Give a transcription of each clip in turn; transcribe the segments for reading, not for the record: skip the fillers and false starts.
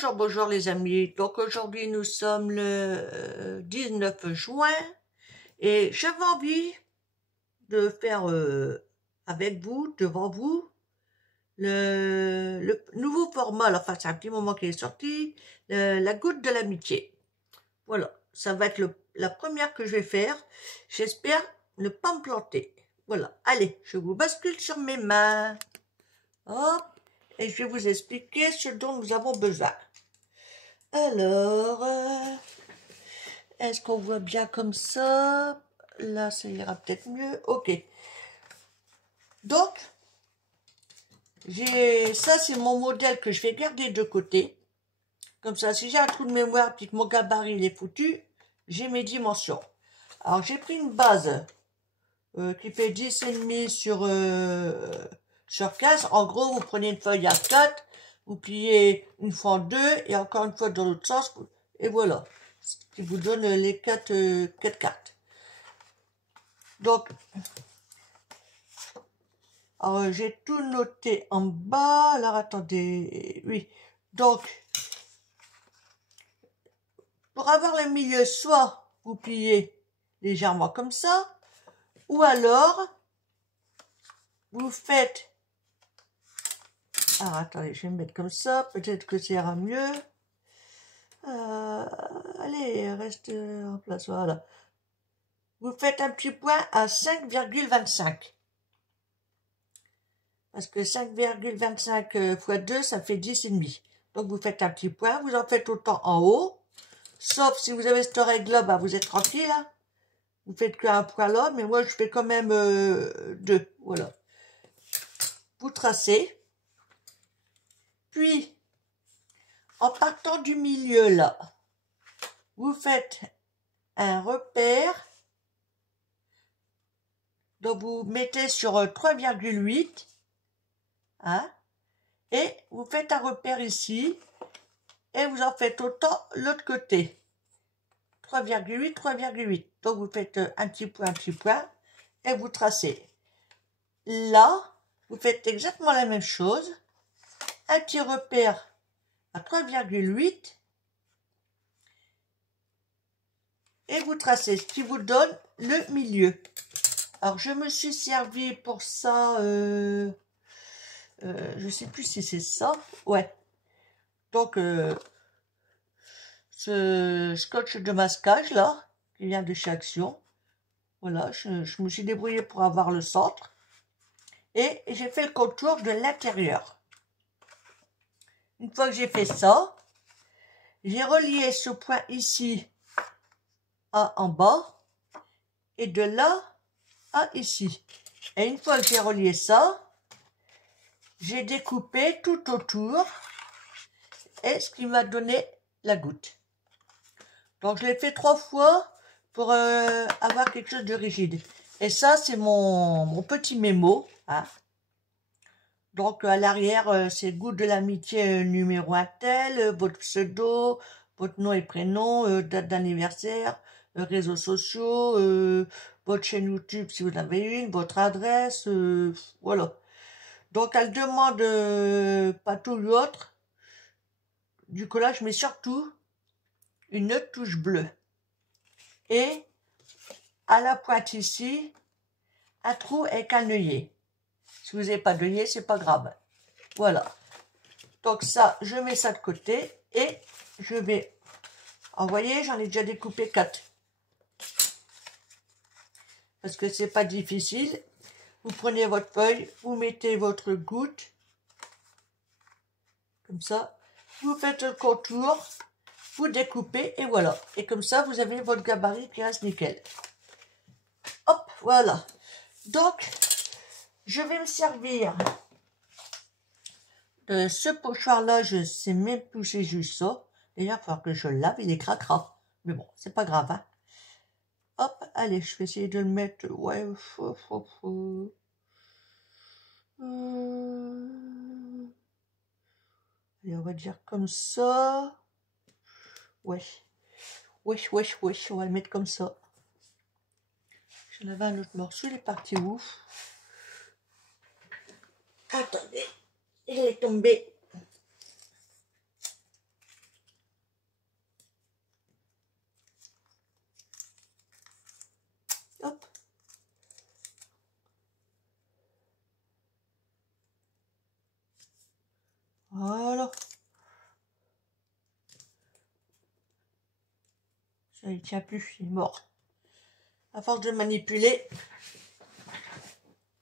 Bonjour, bonjour les amis. Donc aujourd'hui nous sommes le 19 juin et j'avais envie de faire avec vous, devant vous, le nouveau format. Alors, enfin, c'est un petit moment qui est sorti, la goutte de l'amitié. Voilà, ça va être la première que je vais faire. J'espère ne pas me planter. Voilà, allez, je vous bascule sur mes mains. Hop, et je vais vous expliquer ce dont nous avons besoin. Alors, est-ce qu'on voit bien comme ça? Là, ça ira peut-être mieux. Ok. Donc, ça, c'est mon modèle que je vais garder de côté. Comme ça, si j'ai un trou de mémoire puis que mon gabarit il est foutu, j'ai mes dimensions. Alors, j'ai pris une base qui fait 10,5 sur 15. En gros, vous prenez une feuille A4, vous pliez une fois en deux et encore une fois dans l'autre sens. Et voilà. Ce qui vous donne les quatre cartes. Donc, alors j'ai tout noté en bas. Alors attendez, oui. Donc, pour avoir le milieu, soit vous pliez légèrement comme ça, ou alors vous faites. Alors attendez, je vais me mettre comme ça. Peut-être que ça ira mieux. Allez, reste en place. Voilà. Vous faites un petit point à 5,25. Parce que 5,25 x 2, ça fait 10,5. Donc, vous faites un petit point. Vous en faites autant en haut. Sauf si vous avez cette règle-là, bah, vous êtes tranquille. Hein. Vous faites qu'un point là. Mais moi, je fais quand même 2. Voilà. Vous tracez. Puis, en partant du milieu, là, vous faites un repère. Donc, vous mettez sur 3,8. Hein, et vous faites un repère ici. Et vous en faites autant l'autre côté. 3,8, 3,8. Donc, vous faites un petit point, et vous tracez. Là, vous faites exactement la même chose. Un petit repère à 3,8. Et vous tracez, ce qui vous donne le milieu. Alors, je me suis servi pour ça, je ne sais plus si c'est ça. Ouais. Donc, ce scotch de masquage, là, qui vient de chez Action. Voilà, je me suis débrouillée pour avoir le centre. Et j'ai fait le contour de l'intérieur. Une fois que j'ai fait ça, j'ai relié ce point ici à en bas. Et de là à ici. Et une fois que j'ai relié ça, j'ai découpé tout autour. Et ce qui m'a donné la goutte. Donc je l'ai fait 3 fois pour avoir quelque chose de rigide. Et ça, c'est mon petit mémo. Hein. Donc, à l'arrière, c'est Goutte de l'amitié numéro un tel, votre pseudo, votre nom et prénom, date d'anniversaire, réseaux sociaux, votre chaîne YouTube si vous en avez une, votre adresse, voilà. Donc, elle demande pas tout ou autre du collage, mais surtout une touche bleue. Et à la pointe ici, un trou avec un œillet. Si vous n'avez pas d'œillet, c'est pas grave. Voilà. Donc ça, je mets ça de côté et je vais... vous voyez, j'en ai déjà découpé 4. Parce que c'est pas difficile. Vous prenez votre feuille, vous mettez votre goutte. Comme ça. Vous faites le contour. Vous découpez et voilà. Et comme ça, vous avez votre gabarit qui reste nickel. Hop, voilà. Donc, je vais me servir de ce pochoir-là. Je sais même plus c'est juste ça. D'ailleurs, il va falloir que je le lave, il est cracra. Mais bon, c'est pas grave. Hein. Hop, allez, je vais essayer de le mettre. Ouais, allez, on va dire comme ça. Ouais. Wesh, on va le mettre comme ça. J'en avais un autre morceau, il est parti où? Attendez, il est tombé. Ça, il tient plus, il est mort. À force de manipuler.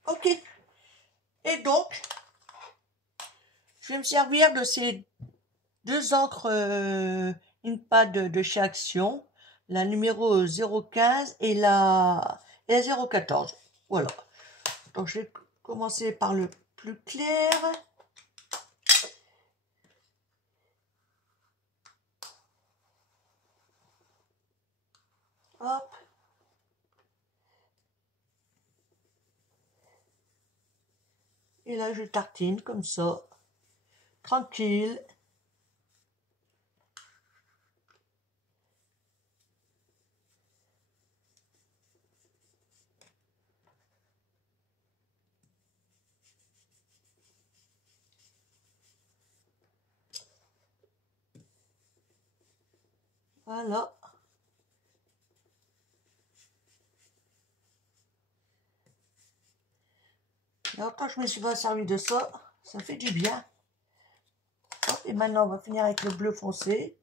Ok. Et donc, je vais me servir de ces deux encres Inpad de chez Action, la numéro 015 et la 014. Voilà. Donc je vais commencer par le plus clair. Hop. Et là je tartine comme ça. Tranquille. Voilà. Et quand je me suis pas servi de ça, ça fait du bien. Hop, et maintenant on va finir avec le bleu foncé.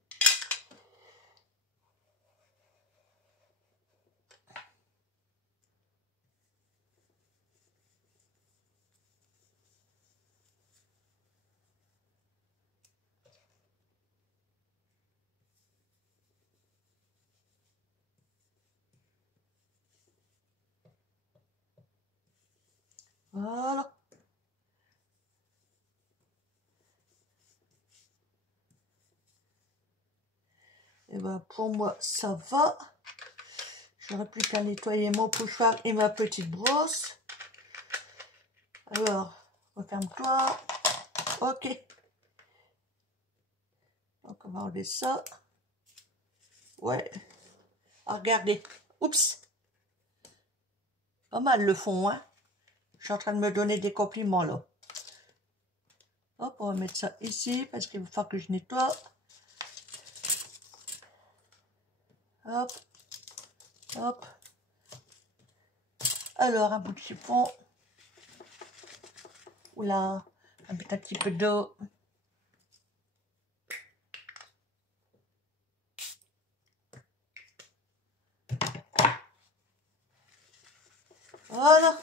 Voilà. Et ben pour moi ça va. J'aurais plus qu'à nettoyer mon pochoir et ma petite brosse. Alors, referme-toi. Ok. Donc on va enlever ça. Ouais. Ah, regardez. Oups. Pas mal le fond, hein. Je suis en train de me donner des compliments là. Hop, on va mettre ça ici parce qu'il va falloir que je nettoie. Hop. Hop. Alors, un bout de chiffon. Oula, un petit peu d'eau. Voilà.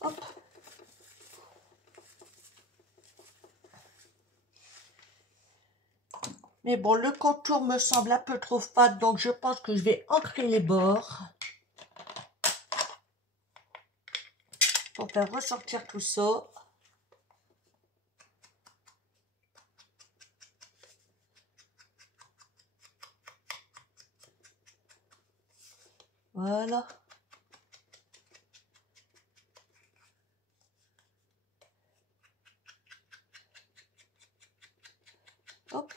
Hop. Mais bon, le contour me semble un peu trop fade, donc je pense que je vais ancrer les bords pour faire ressortir tout ça. Voilà. Hop.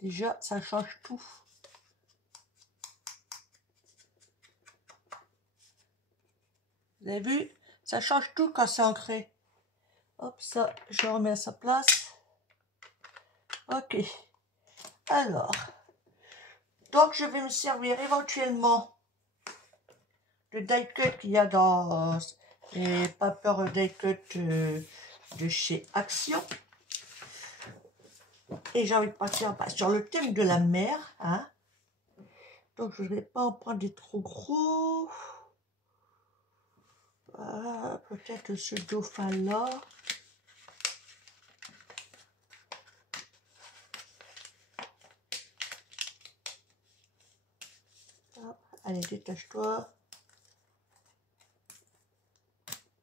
Déjà, ça change tout. Vous avez vu? Ça change tout quand c'est ancré. Hop, ça, je remets à sa place. Ok. Alors, donc je vais me servir éventuellement le die cut qu'il y a dans les paper die cut de chez Action. Et j'ai envie de partir sur le thème de la mer, hein. Donc je ne vais pas en prendre des trop gros. Peut-être ce dauphin là. Allez, détache-toi.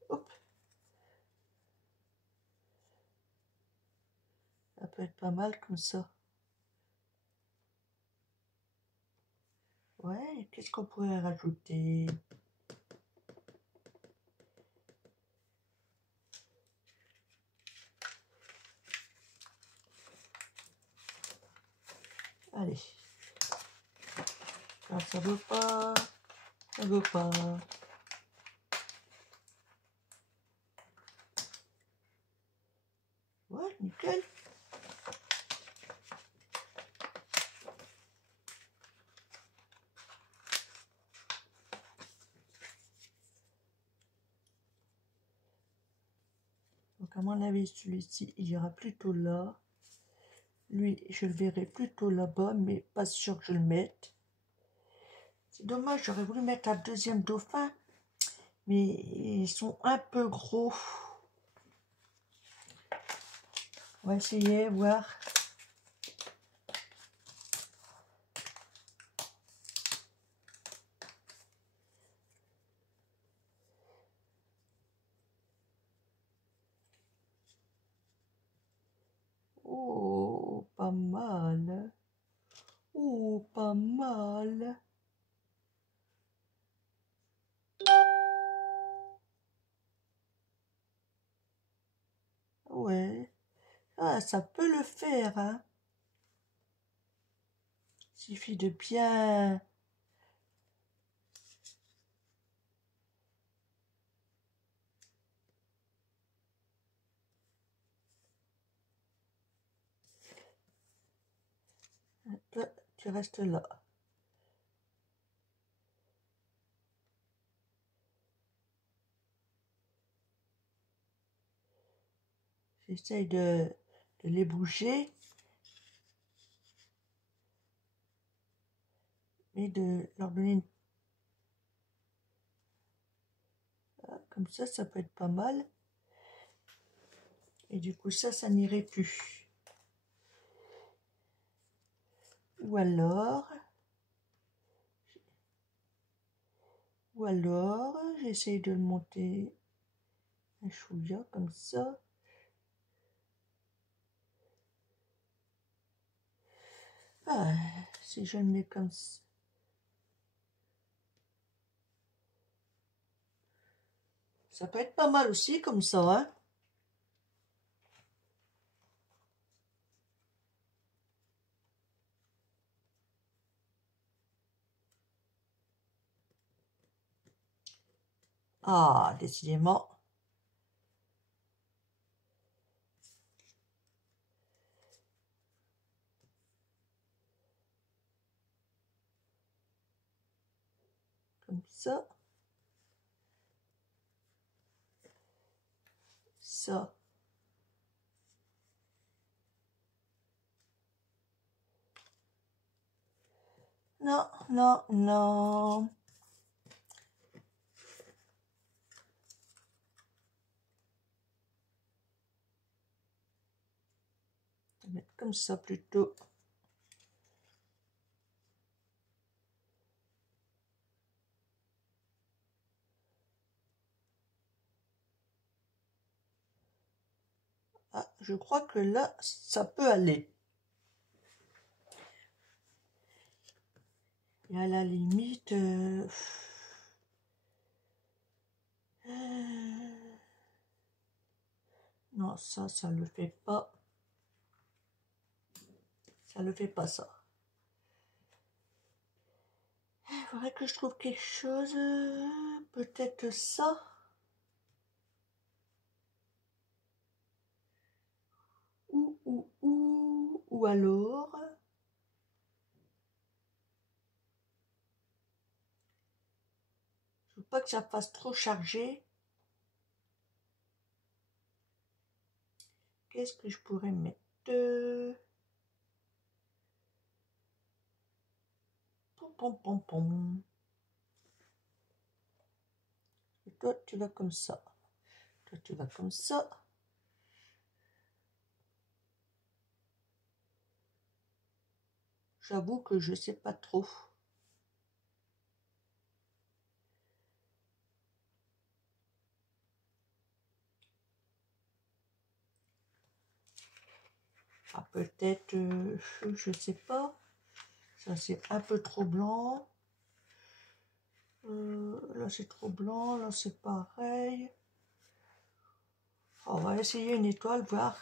Hop. Ça peut être pas mal comme ça. Ouais, qu'est-ce qu'on pourrait rajouter? Allez. Alors, ça veut pas. Ça veut pas. nickel. Donc à mon avis, celui-ci, il ira plutôt là. Lui, je le verrai plutôt là-bas, mais pas sûr que je le mette. C'est dommage, j'aurais voulu mettre un deuxième dauphin, mais ils sont un peu gros. On va essayer, voir. Oh, pas mal. Oh, pas mal. Ouais. Ah, ça peut le faire, hein. Suffit de bien... Toi, tu restes là. J'essaye de les bouger. Et de leur donner une... Ah, comme ça peut être pas mal. Et du coup, ça n'irait plus. Ou alors... j'essaye de le monter un chouïa comme ça. Ah, si je le mets comme ça. Ça peut être pas mal aussi comme ça, hein. Ah, décidément. Comme ça. Ça. Non, non, non. Je vais mettre comme ça plutôt. Ah, je crois que là, ça peut aller. Et à la limite... non, ça le fait pas. Ça le fait pas, ça. Il faudrait que je trouve quelque chose. Peut-être ça. Ou alors... je veux pas que ça fasse trop chargé. Qu'est-ce que je pourrais mettre? Pom, pom, pom, pom. Et toi, tu vas comme ça. Toi, tu vas comme ça. J'avoue que je sais pas trop. Ah, peut-être, je sais pas. Ça, c'est un peu trop blanc. Là, c'est trop blanc. Là, c'est pareil. On va essayer une étoile, voir.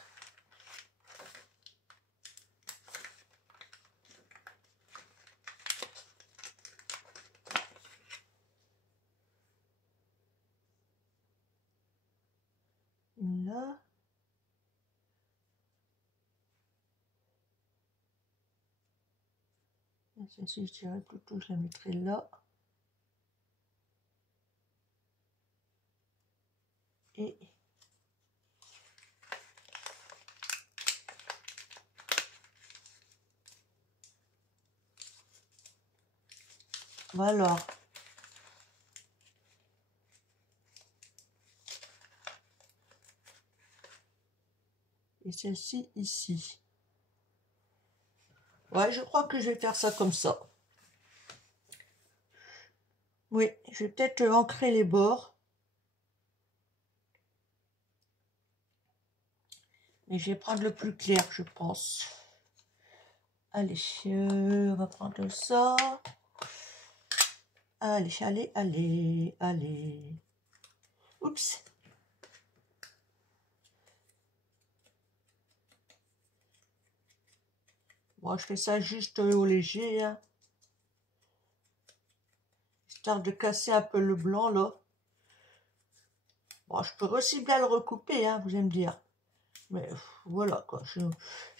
Une là. Celle-ci, je dirais plutôt, je la mettrai là. Et voilà. Et celle-ci ici. Ouais, je crois que je vais faire ça comme ça. Oui, je vais peut-être ancrer les bords. Mais je vais prendre le plus clair, je pense. Allez, on va prendre ça. Allez, allez, allez, allez. Oups. Moi, je fais ça juste au léger, hein, histoire de casser un peu le blanc, là. Bon, je peux aussi bien le recouper, hein, vous allez me dire. Mais voilà, quoi. Je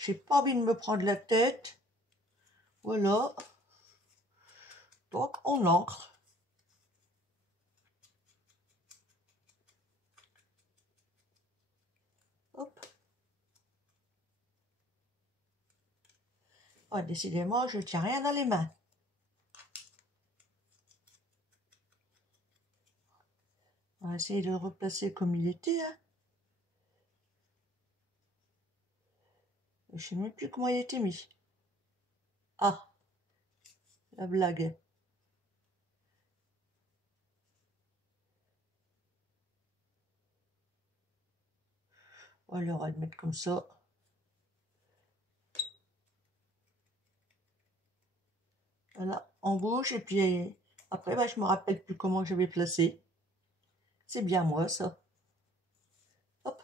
n'ai pas envie de me prendre la tête. Voilà. Donc, on ancre. Hop. Oh, décidément, je ne tiens rien dans les mains. On va essayer de le replacer comme il était, hein. Je ne sais même plus comment il était mis. Ah, la blague. Alors, on va le mettre comme ça. Voilà, en bouche. Et puis, après, bah, je me rappelle plus comment j'avais placé. C'est bien moi, ça. Hop.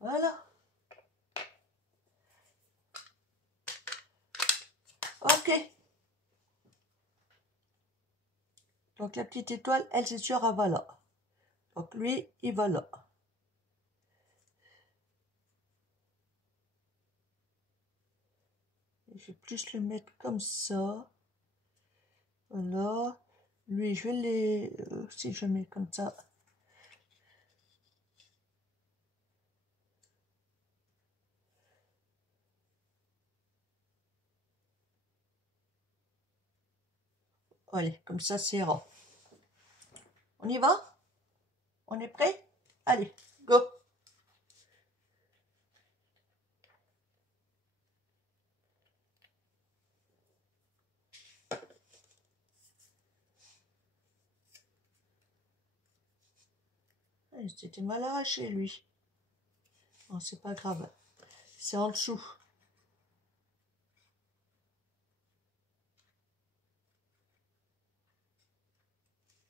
Voilà. Ok. Donc, la petite étoile, elle, c'est sûr, elle va là. Donc, lui, il va là. Et je vais plus le mettre comme ça. Voilà. Lui, je vais les... si je mets comme ça. Allez, comme ça, c'est rond. On y va? On est prêt? Allez, go! C'était mal arraché, lui. Bon, c'est pas grave. C'est en dessous.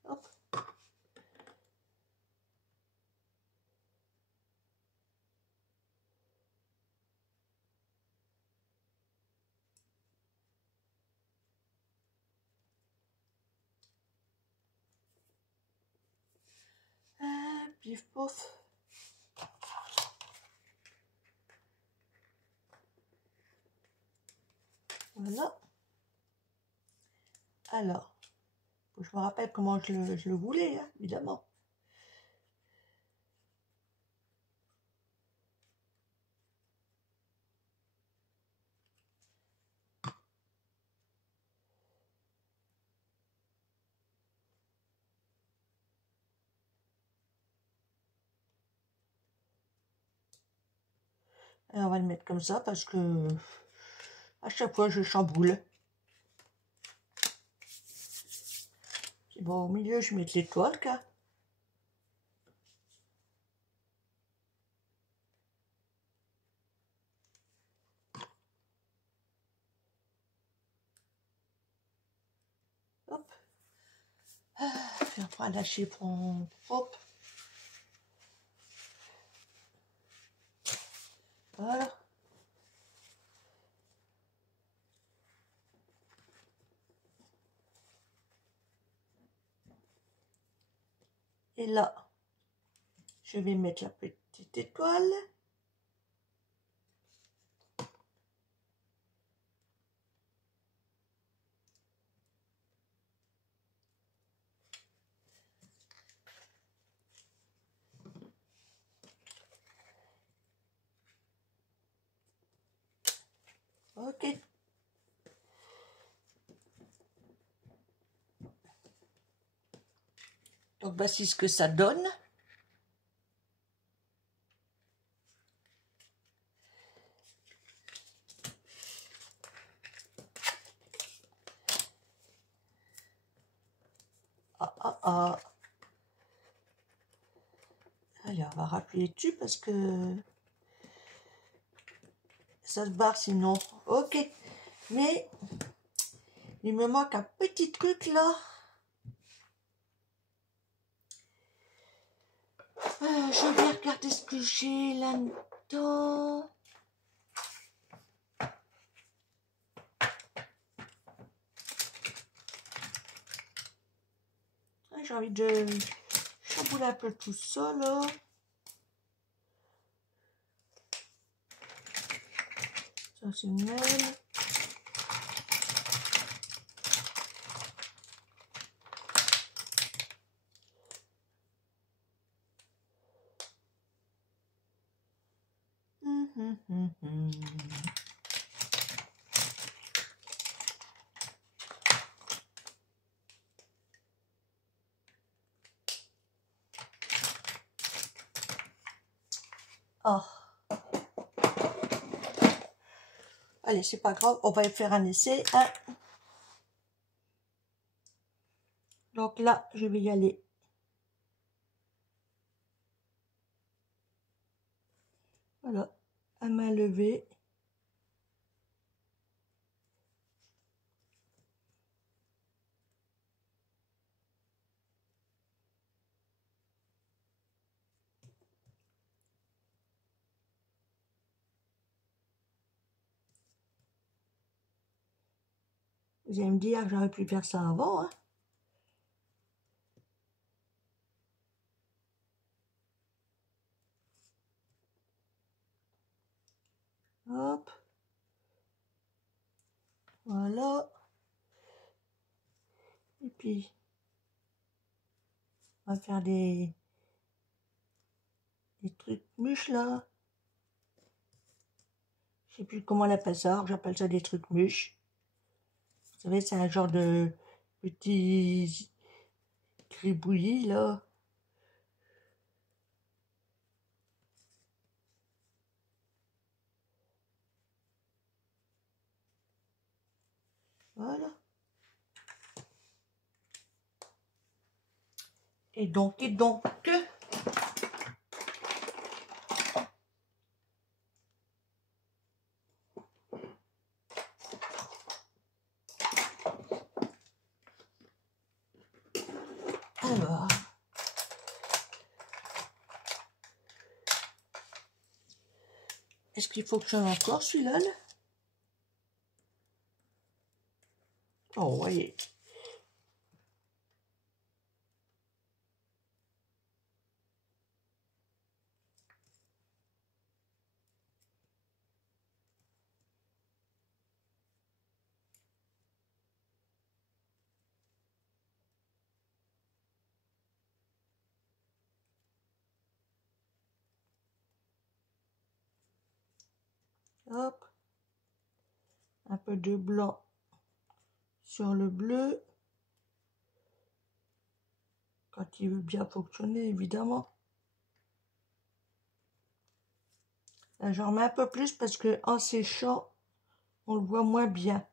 Hop. Ah, pif, pouf. Voilà. Alors, faut que je me rappelle comment je le voulais, hein, évidemment. Et on va le mettre comme ça parce que à chaque fois je chamboule. Bon, au milieu je mets l'étoile, car. Hop. Je vais pas lâcher pour hop. Voilà. Et là. Je vais mettre la petite étoile. Ok. Donc voici ce que ça donne. Ah. Allez, on va rappuyer dessus parce que ça se barre sinon. Ok. Mais il me manque un petit truc là. Je vais regarder ce que j'ai là-dedans. J'ai envie de chambouler un peu tout ça là. Ça c'est une même. Oh. Allez, c'est pas grave, on va faire un essai. Hein. Donc là, je vais y aller. Voilà, à main levée. Vous allez me dire que j'aurais pu faire ça avant. Hein. Hop. Voilà. Et puis, on va faire des trucs mûches là. Je sais plus comment on appelle ça. J'appelle ça des trucs mûches. Vous savez, c'est un genre de petit gribouillis là. Voilà. Et donc. Alors. Est-ce qu'il fonctionne encore celui-là? Oh, voyez. Hop. Un peu de blanc sur le bleu. Quand il veut bien fonctionner, évidemment. Là, j'en remets un peu plus parce que en séchant, on le voit moins bien.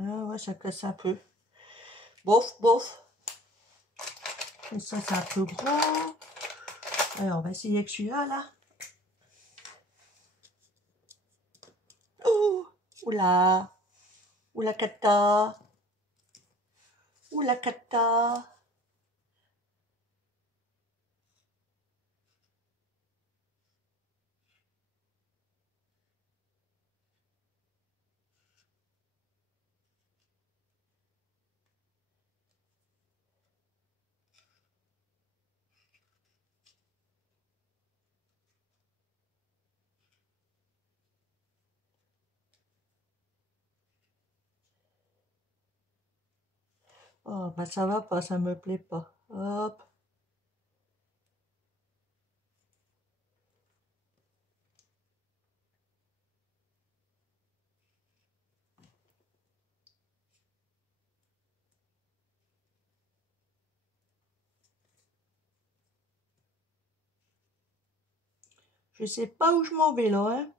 Ah ouais, ça casse un peu. Bof, bof. Et ça, c'est un peu gros. Alors, on va essayer avec celui-là, là. Ouh, oula. Ou la cata. Ou la cata. Oh, bah ça va pas, ça me plaît pas. Hop. Je sais pas où je m'en vais là, hein.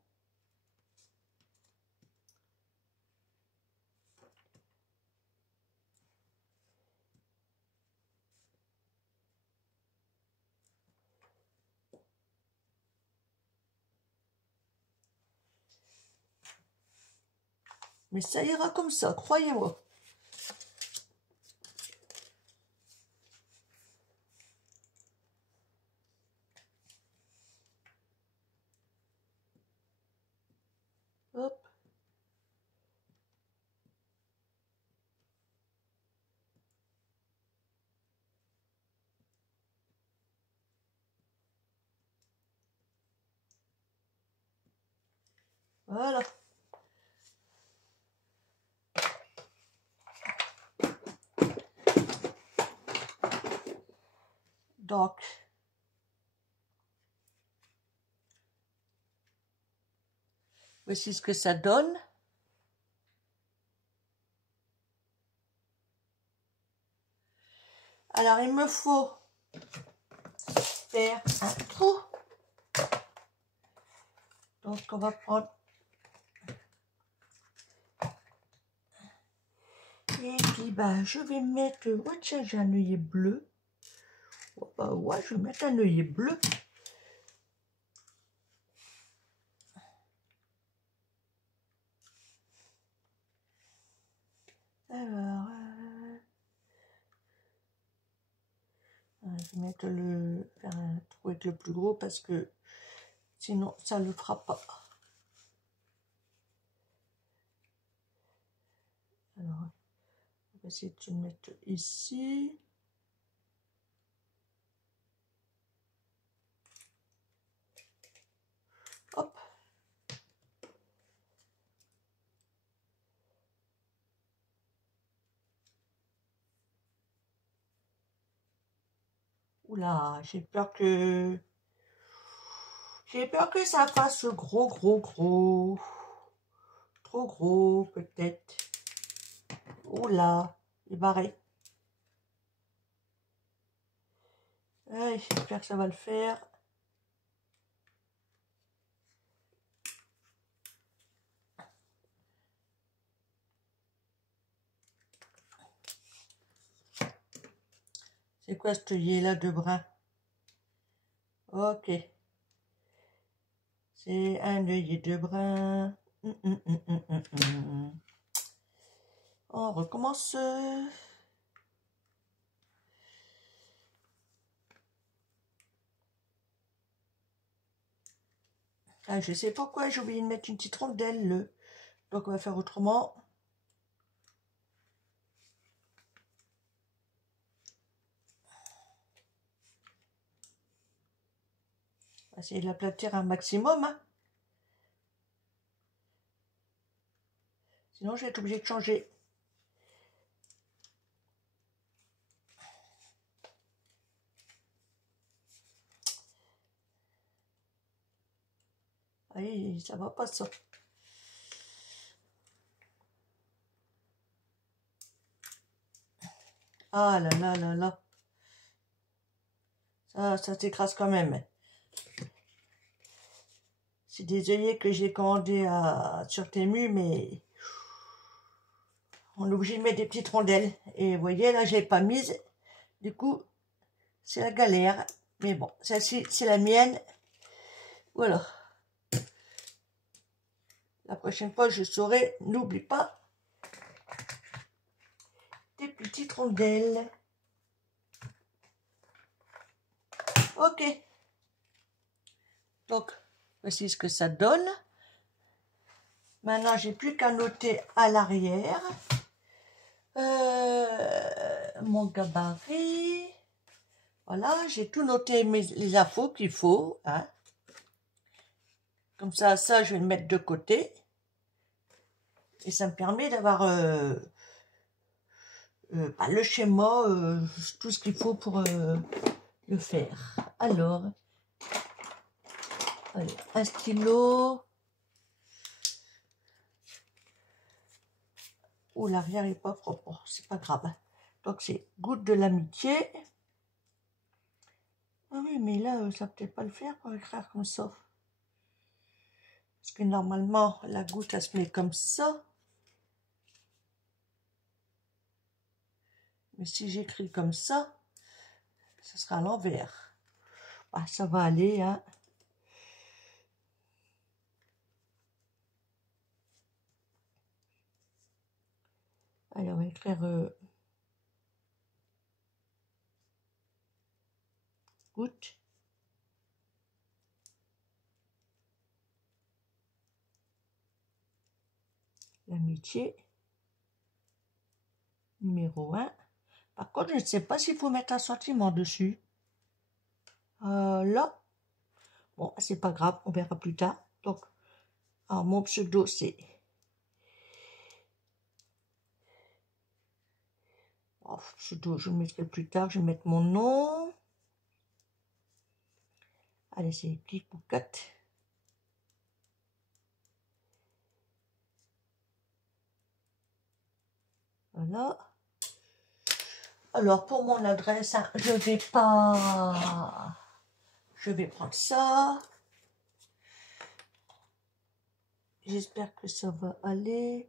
Mais ça ira comme ça, croyez-moi. Hop. Voilà. Donc, voici ce que ça donne. Alors, il me faut faire un trou. Donc, on va prendre. Et puis, bah, je vais mettre. Oh, tiens, j'ai un œillet bleu. Oh, bah, ouais, je vais mettre un œillet bleu. Alors, je vais mettre faire un trou avec le plus gros parce que sinon, ça ne le fera pas. Alors, on va essayer de se mettre ici. Hop. Oula, j'ai peur que ça fasse gros, gros, gros. Trop gros, peut-être. Oula, il est barré. J'espère que ça va le faire. C'est quoi ce œillet là de brun? Ok. C'est un œillet de brun. On recommence. Ah, je sais pourquoi j'ai oublié de mettre une petite rondelle. Donc on va faire autrement. On va essayer de l'aplatir un maximum. Hein. Sinon je vais être obligé de changer. Aïe, ça va pas ça. Ah là là là là. Ça s'écrase quand même. C'est des œillets que j'ai commandés sur Temu, mais on est obligé de mettre des petites rondelles. Et vous voyez, là, je l'ai pas mise. Du coup, c'est la galère. Mais bon, celle-ci, c'est la mienne. Voilà. La prochaine fois, je saurai. N'oublie pas des petites rondelles. Ok. Donc, voici ce que ça donne. Maintenant, j'ai plus qu'à noter à l'arrière mon gabarit. Voilà, j'ai tout noté les infos qu'il faut. Hein. Comme ça, je vais le mettre de côté. Et ça me permet d'avoir le schéma, tout ce qu'il faut pour le faire. Alors, allez, un stylo. Oh, l'arrière n'est pas propre, c'est pas grave. Donc, c'est goutte de l'amitié. Ah oui, mais là, ça ne peut-être pas le faire pour écrire comme ça. Parce que normalement, la goutte, elle se met comme ça. Mais si j'écris comme ça sera à l'envers. Ah, ça va aller, hein. Allez, on va écrire goutte. L'amitié. Numéro 1. Par contre, je ne sais pas s'il faut mettre un sentiment dessus. Là. Bon, c'est pas grave, on verra plus tard. Donc, alors, mon pseudo, c'est... Oh, pseudo, je le mettrai plus tard. Je vais mettre mon nom. Allez, c'est Kit Kat. Voilà. Alors, pour mon adresse, hein, je vais prendre ça. J'espère que ça va aller.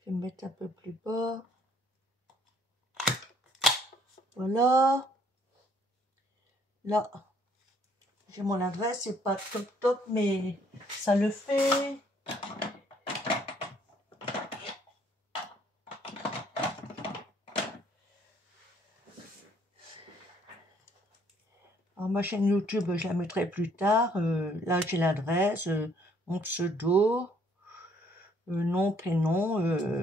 Je vais me mettre un peu plus bas. Voilà. Là, j'ai mon adresse. C'est pas top, mais ça le fait. Alors, ma chaîne YouTube, je la mettrai plus tard. Là, j'ai l'adresse, mon pseudo, nom, prénom,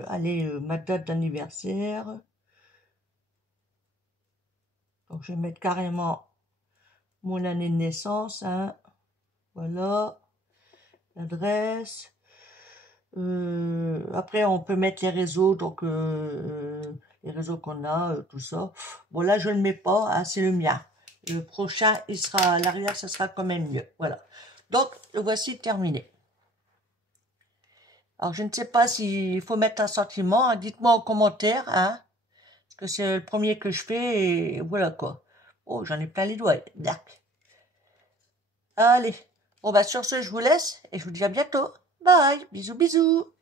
allez, ma date d'anniversaire. Donc, je vais mettre carrément mon année de naissance. Hein. Voilà, l'adresse. Après, on peut mettre les réseaux, donc les réseaux qu'on a, tout ça. Bon, là, je ne le mets pas, hein, c'est le mien. Le prochain, il sera à l'arrière, ça sera quand même mieux. Voilà. Donc, le voici terminé. Alors, je ne sais pas s'il faut mettre un sentiment. Hein, dites-moi en commentaire. Hein, parce que c'est le premier que je fais. Et voilà quoi. Oh, j'en ai plein les doigts. Dac. Allez. Bon, bah, sur ce, je vous laisse. Et je vous dis à bientôt. Bye. Bisous, bisous.